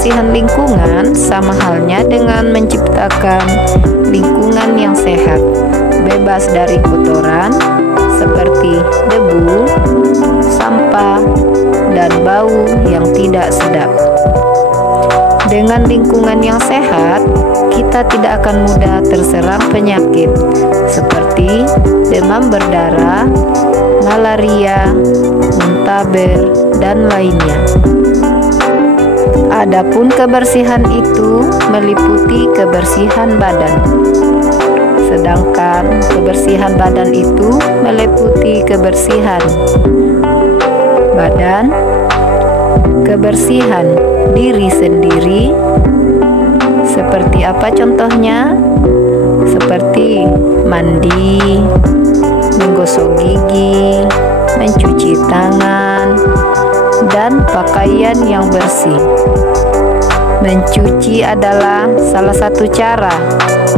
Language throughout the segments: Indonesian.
kebersihan lingkungan sama halnya dengan menciptakan lingkungan yang sehat, bebas dari kotoran seperti debu, sampah, dan bau yang tidak sedap. Dengan lingkungan yang sehat, kita tidak akan mudah terserang penyakit seperti demam berdarah, malaria, muntaber, dan lainnya. Adapun kebersihan itu meliputi kebersihan badan. Sedangkan kebersihan badan itu meliputi kebersihan badan, kebersihan diri sendiri. Seperti apa contohnya? Seperti mandi, menggosok gigi, mencuci tangan, dan pakaian yang bersih. Mencuci adalah salah satu cara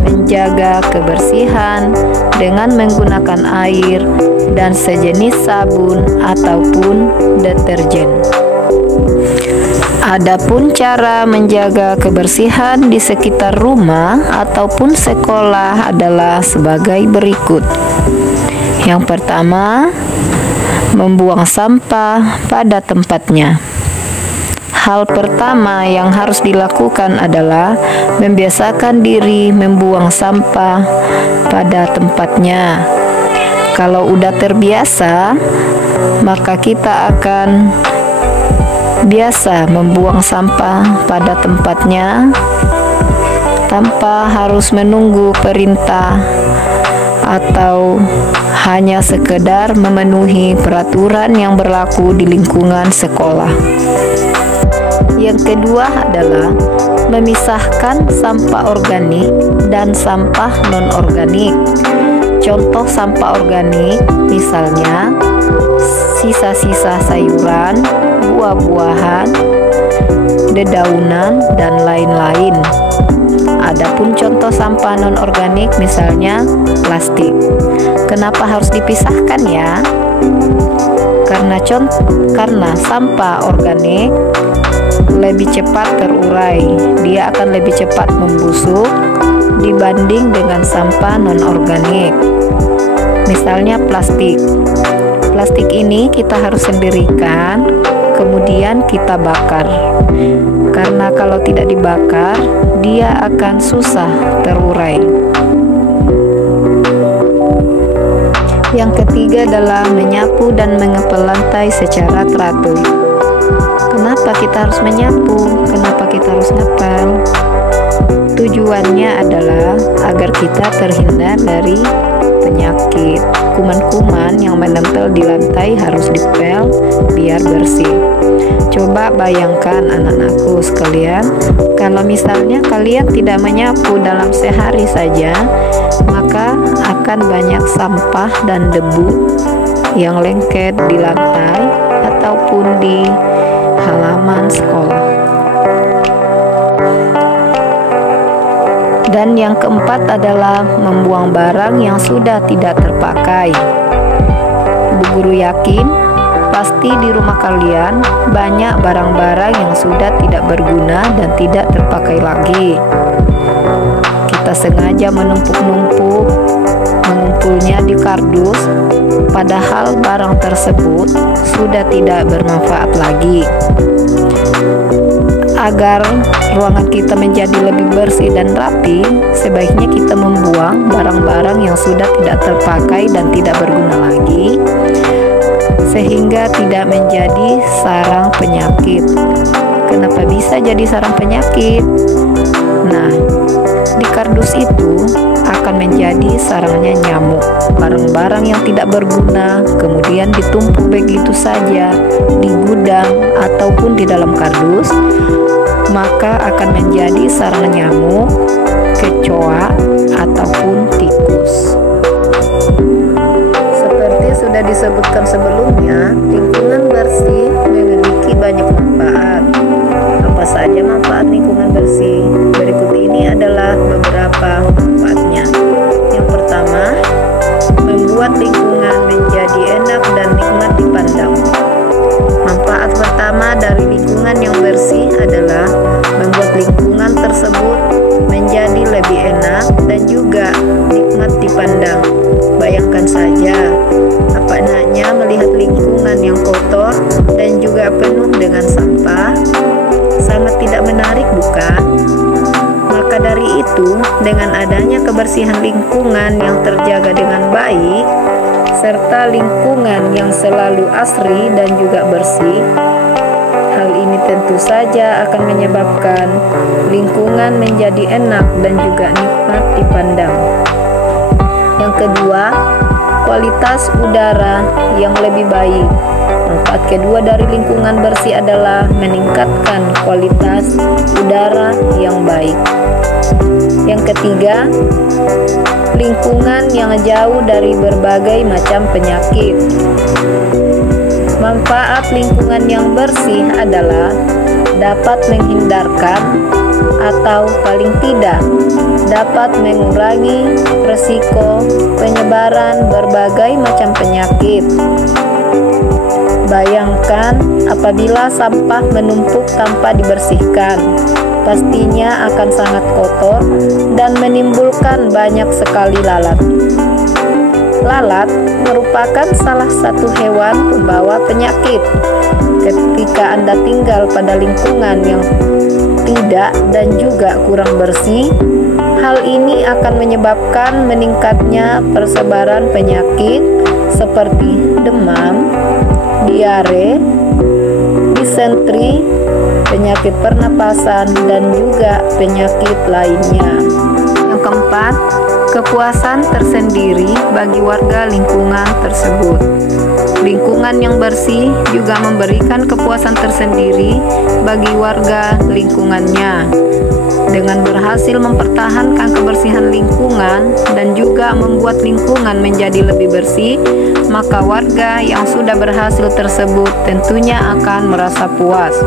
menjaga kebersihan dengan menggunakan air dan sejenis sabun ataupun deterjen. Adapun cara menjaga kebersihan di sekitar rumah ataupun sekolah adalah sebagai berikut. Yang pertama, membuang sampah pada tempatnya. Hal pertama yang harus dilakukan adalah membiasakan diri membuang sampah pada tempatnya. Kalau udah terbiasa, maka kita akan biasa membuang sampah pada tempatnya tanpa harus menunggu perintah atau hanya sekedar memenuhi peraturan yang berlaku di lingkungan sekolah. Yang kedua adalah memisahkan sampah organik dan sampah non-organik. Contoh sampah organik misalnya sisa-sisa sayuran, buah-buahan, dedaunan, dan lain-lain. Adapun contoh sampah non-organik misalnya plastik. Kenapa harus dipisahkan ya? Karena sampah organik lebih cepat terurai, dia akan lebih cepat membusuk dibanding dengan sampah non-organik. Misalnya plastik. Plastik ini kita harus sendirikan, kemudian kita bakar. Karena kalau tidak dibakar, dia akan susah terurai. Yang ketiga adalah menyapu dan mengepel lantai secara teratur. Kenapa kita harus menyapu? Kenapa kita harus ngepel? Tujuannya adalah agar kita terhindar dari penyakit. Kuman-kuman yang menempel di lantai harus dipel biar bersih. Coba bayangkan anak-anakku sekalian, kalau misalnya kalian tidak menyapu dalam sehari saja, maka akan banyak sampah dan debu yang lengket di lantai ataupun di halaman sekolah. Dan yang keempat adalah membuang barang yang sudah tidak terpakai. Bu Guru yakin pasti di rumah kalian banyak barang-barang yang sudah tidak berguna dan tidak terpakai lagi. Kita sengaja menumpuk-numpuk, mengumpulnya di kardus, padahal barang tersebut sudah tidak bermanfaat lagi. Agar ruangan kita menjadi lebih bersih dan rapi, sebaiknya kita membuang barang-barang yang sudah tidak terpakai dan tidak berguna lagi, sehingga tidak menjadi sarang penyakit. Kenapa bisa jadi sarang penyakit? Nah, di kardus itu akan menjadi sarangnya nyamuk. Barang-barang yang tidak berguna kemudian ditumpuk begitu saja di gudang ataupun di dalam kardus, maka akan menjadi sarang nyamuk, kecoa, ataupun tikus. Seperti sudah disebutkan sebelumnya, lingkungan bersih memiliki banyak manfaat. Apa saja manfaat lingkungan bersih? Berikut ini adalah beberapa manfaatnya. Yang pertama, membuat lingkungan menjadi enak dan nikmat dipandang. Manfaat pertama dari lingkungan yang bersih adalah nikmat dipandang. Bayangkan saja, apa enaknya melihat lingkungan yang kotor dan juga penuh dengan sampah. Sangat tidak menarik, bukan? Maka dari itu, dengan adanya kebersihan lingkungan yang terjaga dengan baik, serta lingkungan yang selalu asri dan juga bersih, hal ini tentu saja akan menyebabkan lingkungan menjadi enak dan juga nikmat dipandang. Yang kedua, kualitas udara yang lebih baik. Manfaat kedua dari lingkungan bersih adalah meningkatkan kualitas udara yang baik. Yang ketiga, lingkungan yang jauh dari berbagai macam penyakit. Manfaat lingkungan yang bersih adalah dapat menghindarkan atau paling tidak dapat mengurangi risiko penyebaran berbagai macam penyakit. Bayangkan apabila sampah menumpuk tanpa dibersihkan, pastinya akan sangat kotor dan menimbulkan banyak sekali lalat. Lalat merupakan salah satu hewan pembawa penyakit. Ketika Anda tinggal pada lingkungan yang tidak dan juga kurang bersih, hal ini akan menyebabkan meningkatnya persebaran penyakit seperti demam, diare, disentri, penyakit pernapasan, dan juga penyakit lainnya. Yang keempat, kepuasan tersendiri bagi warga lingkungan tersebut. Lingkungan yang bersih juga memberikan kepuasan tersendiri bagi warga lingkungannya. Dengan berhasil mempertahankan kebersihan lingkungan dan juga membuat lingkungan menjadi lebih bersih, maka warga yang sudah berhasil tersebut tentunya akan merasa puas.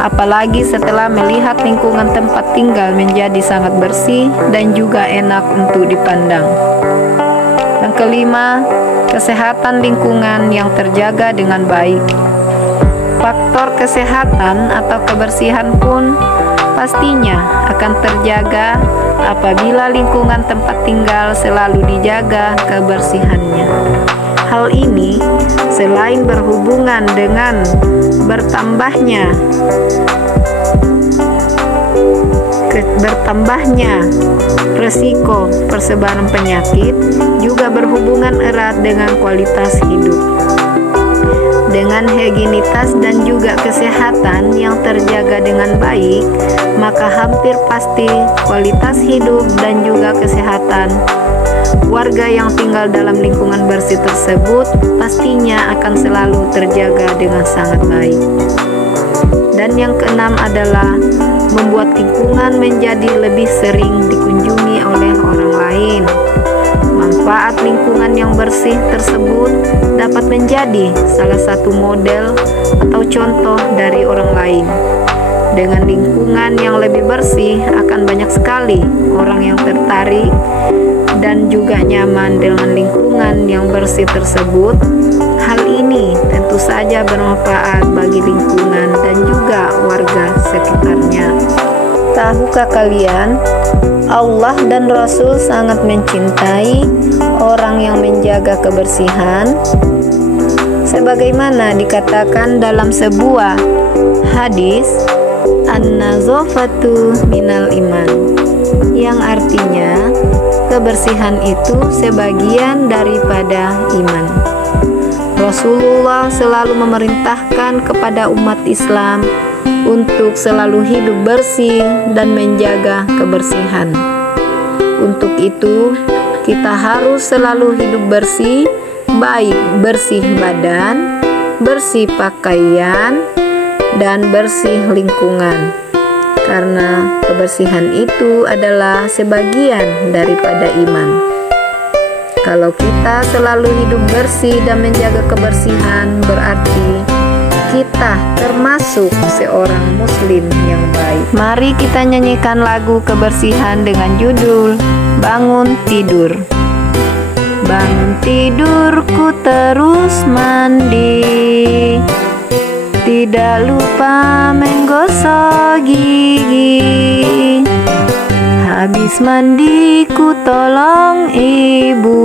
Apalagi setelah melihat lingkungan tempat tinggal menjadi sangat bersih dan juga enak untuk dipandang. Yang kelima, kesehatan lingkungan yang terjaga dengan baik. Faktor kesehatan atau kebersihan pun pastinya akan terjaga apabila lingkungan tempat tinggal selalu dijaga kebersihannya. Hal ini selain berhubungan dengan bertambahnya resiko persebaran penyakit, juga berhubungan erat dengan kualitas hidup. Dengan higienitas dan juga kesehatan yang terjaga dengan baik, maka hampir pasti kualitas hidup dan juga kesehatan warga yang tinggal dalam lingkungan bersih tersebut pastinya akan selalu terjaga dengan sangat baik. Dan yang keenam adalah membuat lingkungan menjadi lebih sering dikunjungi oleh orang lain. Manfaat lingkungan yang bersih tersebut dapat menjadi salah satu model atau contoh dari orang lain. Dengan lingkungan yang lebih bersih, akan banyak sekali orang yang tertarik dan juga nyaman dengan lingkungan yang bersih tersebut. Hal ini tentu saja bermanfaat bagi lingkungan dan juga warga sekitarnya. Tahukah kalian, Allah dan Rasul sangat mencintai orang yang menjaga kebersihan, sebagaimana dikatakan dalam sebuah hadis, an-nazafatu minal iman, yang artinya kebersihan itu sebagian daripada iman. Rasulullah selalu memerintahkan kepada umat Islam untuk selalu hidup bersih dan menjaga kebersihan. Untuk itu, kita harus selalu hidup bersih, baik bersih badan, bersih pakaian, dan bersih lingkungan. Karena kebersihan itu adalah sebagian daripada iman. Kalau kita selalu hidup bersih dan menjaga kebersihan, berarti kita termasuk seorang muslim yang baik. Mari kita nyanyikan lagu kebersihan dengan judul Bangun Tidur. Bangun tidurku terus mandi, tidak lupa menggosok gigi. Habis mandi ku tolong ibu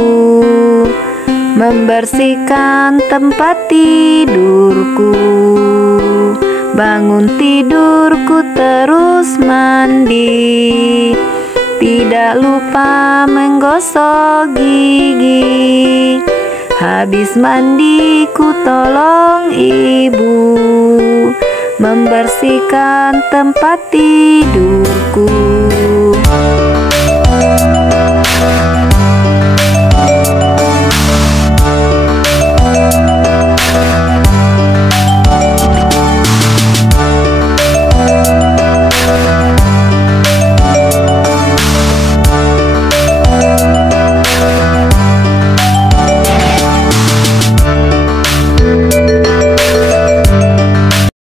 membersihkan tempat tidurku. Bangun tidurku terus mandi, tidak lupa menggosok gigi. Habis mandi ku tolong ibu membersihkan tempat tidurku.